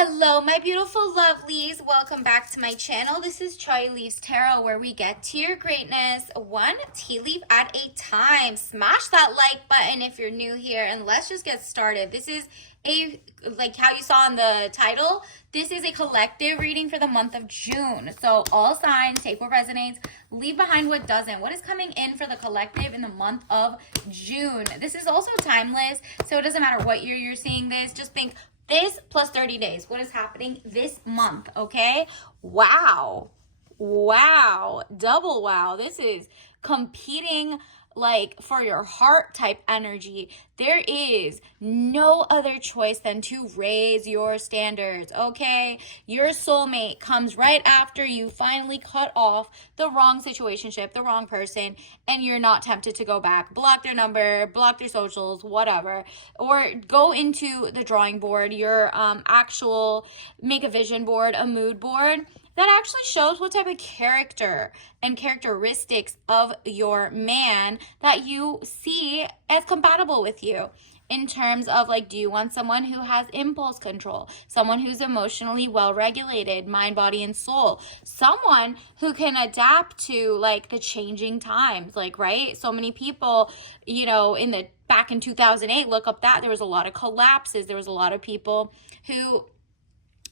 Hello, my beautiful lovelies. Welcome back to my channel. This is Choi Leaves Tarot, where we get to your greatness one tea leaf at a time. Smash that like button if you're new here, and let's just get started. This is like how you saw in the title, this is a collective reading for the month of June. So all signs, take what resonates, leave behind what doesn't. What is coming in for the collective in the month of June? This is also timeless, so it doesn't matter what year you're seeing this. Just think this plus 30 days. What is happening this month, okay? Wow. Wow. Double wow. This is competing like for your heart type energy. There is no other choice than to raise your standards, okay? Your soulmate comes right after you finally cut off the wrong situationship, the wrong person, and you're not tempted to go back. Block their number, block their socials, whatever. Or go into the drawing board, your actual, make a vision board, a mood board, that actually shows what type of character and characteristics of your man that you see as compatible with you. In terms of like, do you want someone who has impulse control, someone who's emotionally well regulated, mind, body, and soul, someone who can adapt to like the changing times, like, right? So many people, you know, back in 2008, look up that there was a lot of collapses. There was a lot of people who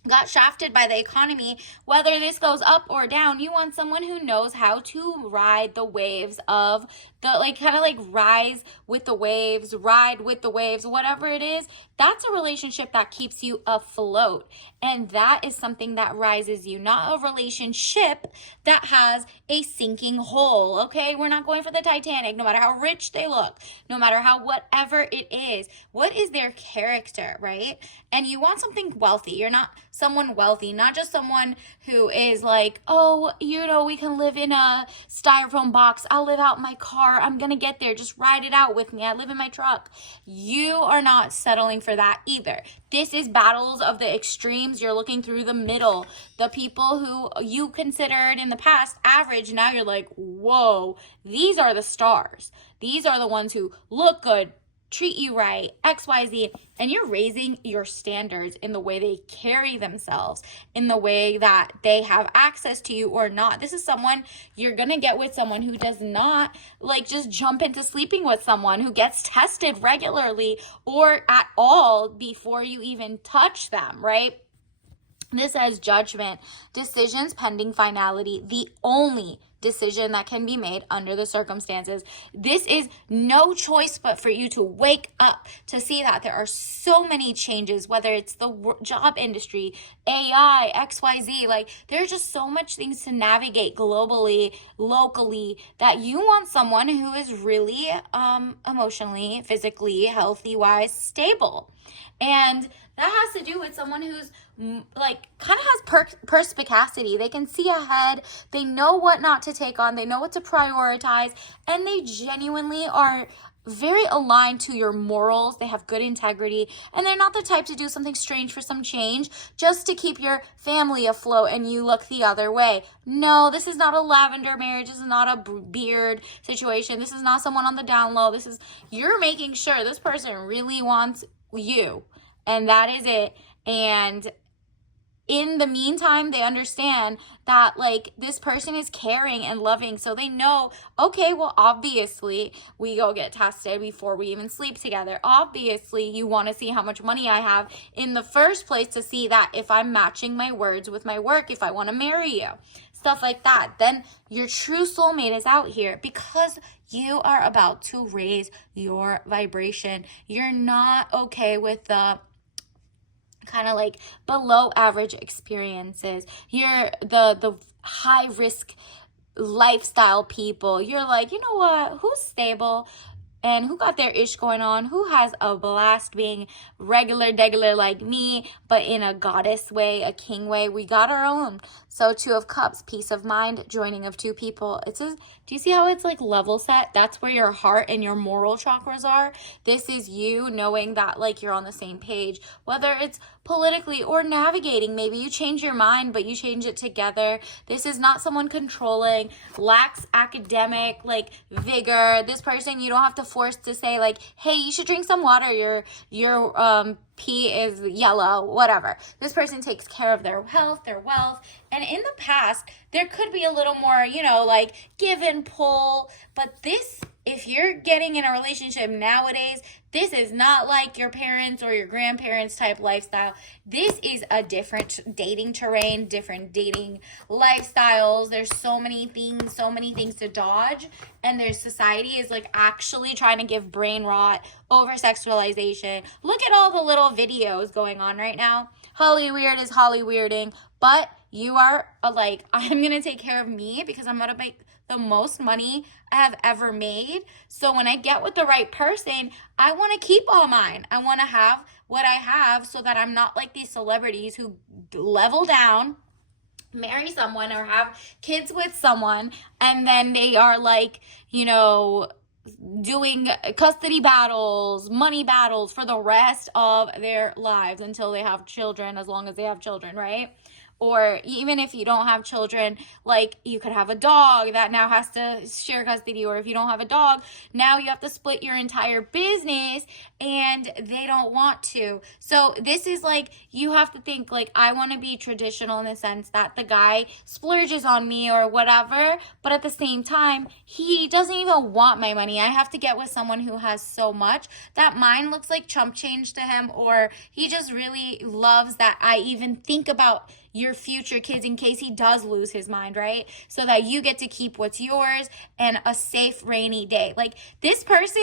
got shafted by the economy. Whether this goes up or down, you want someone who knows how to ride the waves of the, like, kind of like rise with the waves, ride with the waves, whatever it is. That's a relationship that keeps you afloat. And that is something that rises you, not a relationship that has a sinking hole, okay? We're not going for the Titanic, no matter how rich they look, no matter how whatever it is. What is their character, right? And you want something wealthy. You're not someone wealthy, not just someone who is like, oh, you know, we can live in a styrofoam box. I'll live out in my car. I'm going to get there. Just ride it out with me. I live in my truck. You are not settling for that either. This is battles of the extremes. You're looking through the middle. The people who you considered in the past average, now you're like, whoa, these are the stars. These are the ones who look good, treat you right, XYZ, and you're raising your standards in the way they carry themselves, in the way that they have access to you or not. This is someone you're going to get with someone who does not like just jump into sleeping with someone, who gets tested regularly or at all before you even touch them, right? This says judgment, decisions pending finality, the only decision that can be made under the circumstances. This is no choice but for you to wake up to see that there are so many changes, whether it's the job industry, AI, XYZ, like there's just so much things to navigate globally, locally, that you want someone who is really emotionally, physically, healthy-wise stable. And that has to do with someone who's like kind of has perspicacity. They can see ahead. They know what not to take on. They know what to prioritize. And they genuinely are very aligned to your morals. They have good integrity. And they're not the type to do something strange for some change just to keep your family afloat and you look the other way. No, this is not a lavender marriage. This is not a beard situation. This is not someone on the down low. This is, you're making sure this person really wants you. And that is it. And in the meantime, they understand that like this person is caring and loving. So they know, okay, well, obviously we go get tested before we even sleep together. Obviously you want to see how much money I have in the first place to see that if I'm matching my words with my work, if I want to marry you, stuff like that. Then your true soulmate is out here because you are about to raise your vibration. You're not okay with the kind of like below average experiences. You're the high risk lifestyle people. You're like, you know what, who's stable and who got their ish going on, who has a blast being regular like me, but in a goddess way, a king way. We got our own. So 2 of Cups, peace of mind, joining of 2 people. It says, do you see how it's like level set? That's where your heart and your moral chakras are. This is you knowing that like you're on the same page, whether it's politically or navigating. Maybe you change your mind, but you change it together. This is not someone controlling, lacks academic like vigor. This person, you don't have to force to say like, hey, you should drink some water. Your P is yellow, whatever. This person takes care of their health, their wealth. And in the past, there could be a little more, you know, like give and pull. But this, if you're getting in a relationship nowadays, this is not like your parents or your grandparents type lifestyle. This is a different dating terrain, different dating lifestyles. There's so many things to dodge. And their society is like actually trying to give brain rot, over sexualization. Look at all the little videos going on right now. Hollyweird is Hollyweirding, but you are like, I'm going to take care of me because I'm going to make the most money I have ever made. So when I get with the right person, I want to keep all mine. I want to have what I have so that I'm not like these celebrities who level down, marry someone or have kids with someone, and then they are like, you know, doing custody battles, money battles for the rest of their lives until they have children, as long as they have children, right? Or even if you don't have children, like you could have a dog that now has to share custody. Or if you don't have a dog, now you have to split your entire business and they don't want to. So this is like, you have to think like, I want to be traditional in the sense that the guy splurges on me or whatever. But at the same time, he doesn't even want my money. I have to get with someone who has so much that mine looks like chump change to him. Or he just really loves that I even think about your future kids in case he does lose his mind, right? So that you get to keep what's yours and a safe rainy day. Like this person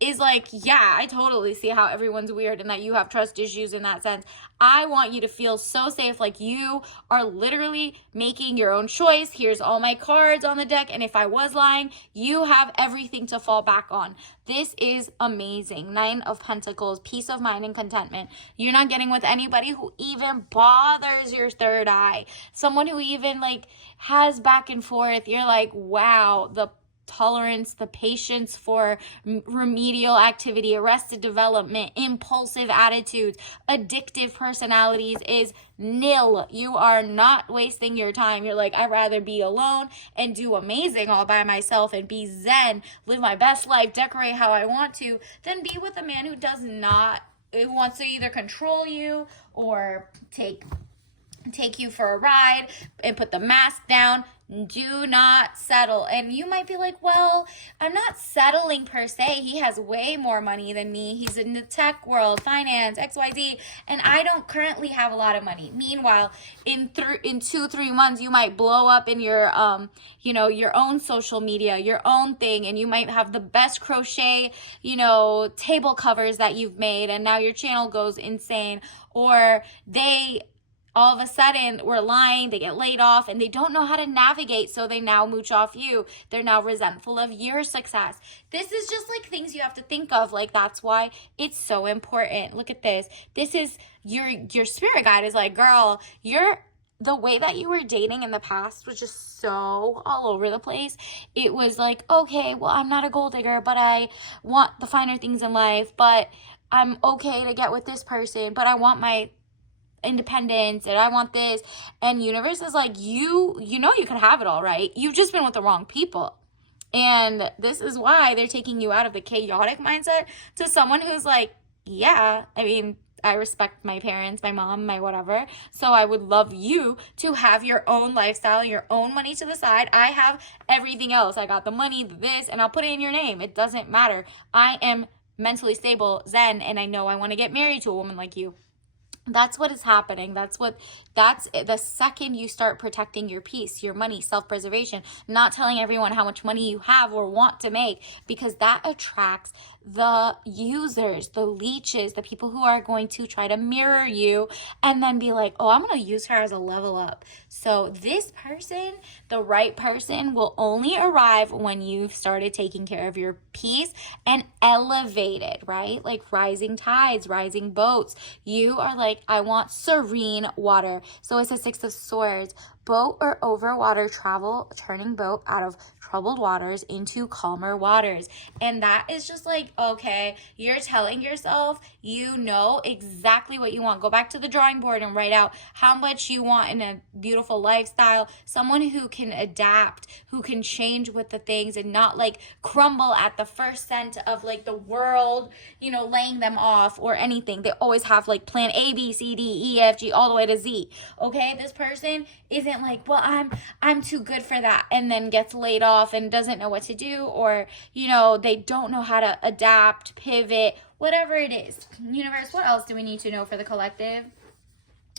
is like, yeah, I totally see how everyone's weird and that you have trust issues in that sense. I want you to feel so safe, like you are literally making your own choice. Here's all my cards on the deck, and if I was lying, you have everything to fall back on. This is amazing. 9 of Pentacles, peace of mind and contentment. You're not getting with anybody who even bothers your third eye. Someone who even like has back and forth. You're like, wow, the tolerance, the patience for remedial activity, arrested development, impulsive attitudes, addictive personalities is nil. You are not wasting your time. You're like, I'd rather be alone and do amazing all by myself and be zen, live my best life, decorate how I want to, than be with a man who does not, who wants to either control you or take you for a ride and put the mask down. Do not settle. And you might be like, well, I'm not settling per se. He has way more money than me. He's in the tech world, finance, XYZ, and I don't currently have a lot of money. Meanwhile, in 2-3 months, you might blow up in your your own social media, your own thing, and you might have the best crochet, table covers that you've made, and now your channel goes insane. Or they all of a sudden were lying, they get laid off, and they don't know how to navigate, so they now mooch off you. They're now resentful of your success. This is just like things you have to think of. Like, that's why it's so important. Look at this. This is your spirit guide is like, girl, the way that you were dating in the past was just so all over the place. It was like, okay, well, I'm not a gold digger, but I want the finer things in life, but I'm okay to get with this person, but I want my independence and I want this. And universe is like, you can have it all, right? You've just been with the wrong people. And this is why they're taking you out of the chaotic mindset to someone who's like, yeah, I mean, I respect my parents, my mom, my whatever. So I would love you to have your own lifestyle, your own money to the side. I have everything else. I got the money, this, and I'll put it in your name. It doesn't matter. I am mentally stable, zen, and I know I want to get married to a woman like you. That's what is happening. That's the second you start protecting your peace, your money, self-preservation, not telling everyone how much money you have or want to make, because that attracts the users, the leeches, the people who are going to try to mirror you and then be like, oh, I'm going to use her as a level up. So this person, the right person, will only arrive when you've started taking care of your peace and elevated, right? Like rising tides, rising boats. You are like, I want serene water. So it's a 6 of Swords. boat or over water travel, turning boat out of troubled waters into calmer waters. And that is just like, okay, you're telling yourself you know exactly what you want. Go back to the drawing board and write out how much you want in a beautiful lifestyle. Someone who can adapt, who can change with the things and not like crumble at the first scent of like the world, you know, laying them off or anything. They always have like plan A, B, C, D, E, F, G, all the way to Z. Okay, this person isn't like, well, I'm too good for that, and then gets laid off and doesn't know what to do, or you know, they don't know how to adapt, pivot, whatever it is. Universe, what else do we need to know for the collective?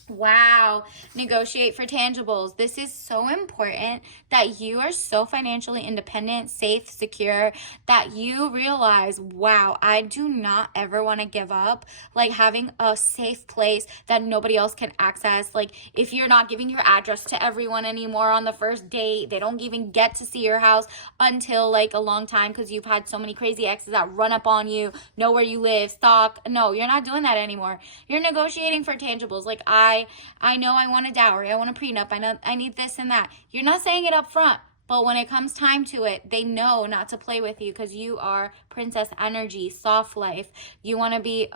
Wow. Negotiate for tangibles. This is so important that you are so financially independent, safe, secure, that you realize, wow, I do not ever want to give up like having a safe place that nobody else can access. Like if you're not giving your address to everyone anymore on the first date, they don't even get to see your house until like a long time because you've had so many crazy exes that run up on you, know where you live, stalk. No, you're not doing that anymore. You're negotiating for tangibles. Like I know I want a dowry, I want a prenup, I know I need this and that. You're not saying it up front, but when it comes time to it, they know not to play with you because you are princess energy, soft life. You want to be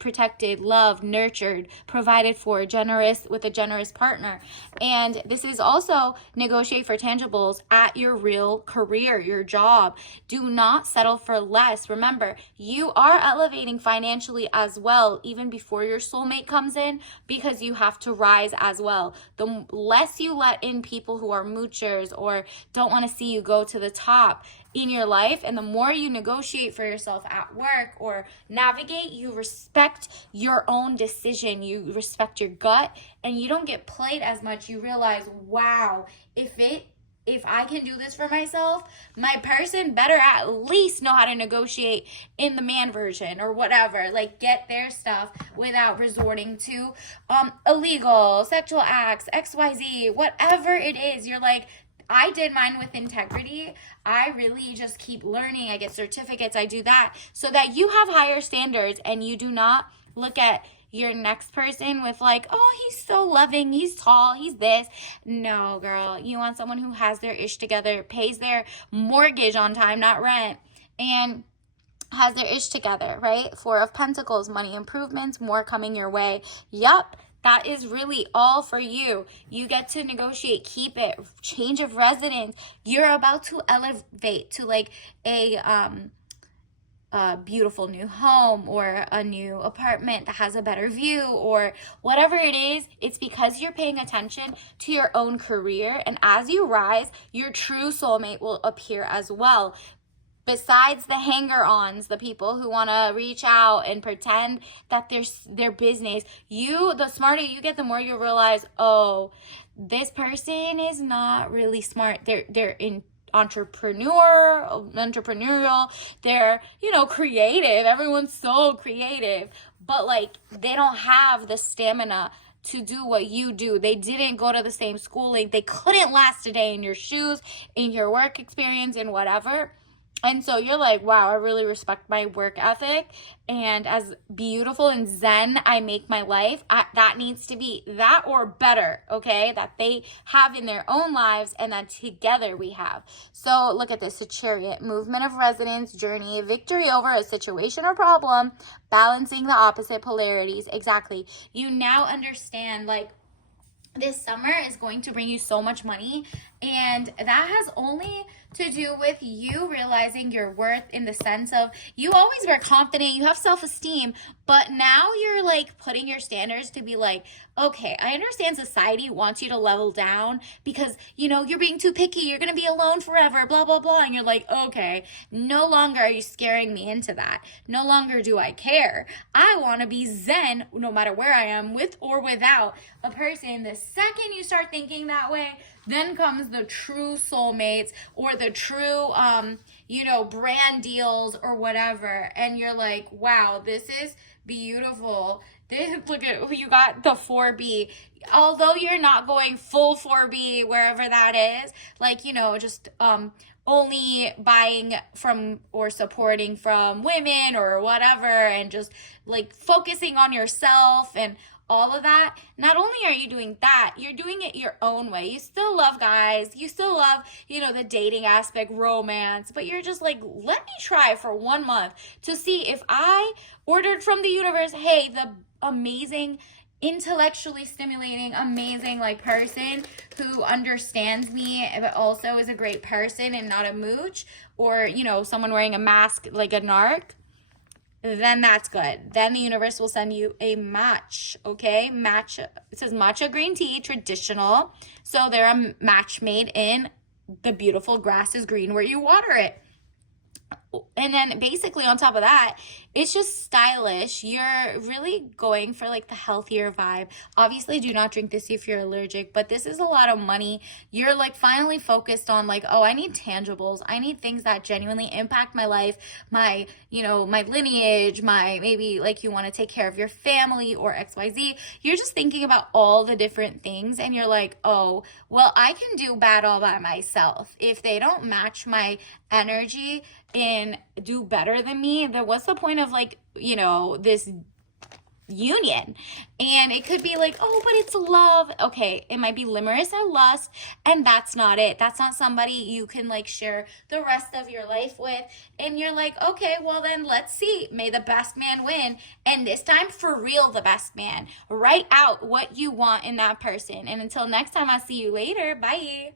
protected, loved, nurtured, provided for, generous with a generous partner. And this is also negotiate for tangibles at your real career, your job. Do not settle for less. Remember, you are elevating financially as well, even before your soulmate comes in, because you have to rise as well. The less you let in people who are moochers or don't want to see you go to the top in your life, and the more you negotiate for yourself at work or navigate, you respect your own decision, you respect your gut, and you don't get played as much. You realize, wow, if I can do this for myself, my person better at least know how to negotiate in the man version or whatever, like get their stuff without resorting to illegal sexual acts, XYZ, whatever it is. You're like, I did mine with integrity. I really just keep learning. I get certificates. I do that so that you have higher standards and you do not look at your next person with like, oh, he's so loving, he's tall, he's this. No, girl, you want someone who has their ish together, pays their mortgage on time, not rent, and has their ish together, right? Four of Pentacles, money improvements, more coming your way. Yup. That is really all for you. You get to negotiate, keep it, change of residence. You're about to elevate to like a beautiful new home or a new apartment that has a better view or whatever it is. It's because you're paying attention to your own career. And as you rise, your true soulmate will appear as well. Besides the hanger-ons, the people who want to reach out and pretend that their business, the smarter you get, the more you realize, oh, this person is not really smart. They're in entrepreneurial, they're, creative. Everyone's so creative, but like they don't have the stamina to do what you do. They didn't go to the same schooling. They couldn't last a day in your shoes, in your work experience, and whatever. And so you're like, wow, I really respect my work ethic. And as beautiful and zen I make my life, that needs to be that or better, okay? That they have in their own lives and that together we have. So look at this, a Chariot, movement of resonance, journey, victory over a situation or problem, balancing the opposite polarities. Exactly. You now understand, like, this summer is going to bring you so much money, and that has only to do with you realizing your worth, in the sense of you always were confident, you have self-esteem, but now you're like putting your standards to be like, okay, I understand society wants you to level down because, you're being too picky, you're going to be alone forever, blah, blah, blah. And you're like, okay, no longer are you scaring me into that. No longer do I care. I want to be zen no matter where I am, with or without a person. The second you start thinking that way, then comes the true soulmates or the true, brand deals or whatever. And you're like, wow, this is beautiful. Look at who you got, the 4B. Although you're not going full 4B, wherever that is, like, just only buying from or supporting from women or whatever, and just like focusing on yourself and all of that, not only are you doing that, you're doing it your own way. You still love guys, you still love, the dating aspect, romance, but you're just like, let me try for 1 month to see if I ordered from the universe, hey, the amazing, intellectually stimulating, amazing like person who understands me but also is a great person and not a mooch, or someone wearing a mask like a narc, then that's good. Then the universe will send you a match, okay? Matcha. It says matcha green tea, traditional. So they're a match made in the beautiful grass is green where you water it. And then basically on top of that, it's just stylish. You're really going for like the healthier vibe. Obviously, do not drink this if you're allergic, but this is a lot of money. You're like finally focused on like, oh, I need tangibles. I need things that genuinely impact my life, my, my lineage, my maybe like you want to take care of your family or XYZ. You're just thinking about all the different things and you're like, oh, well, I can do bad all by myself. If they don't match my energy and do better than me, then what's the point of like, this union? And it could be like, oh, but it's love. Okay, it might be limerence or lust, and that's not it. That's not somebody you can like share the rest of your life with. And you're like, okay, well then let's see. May the best man win. And this time for real, the best man. Write out what you want in that person. And until next time, I'll see you later. Bye.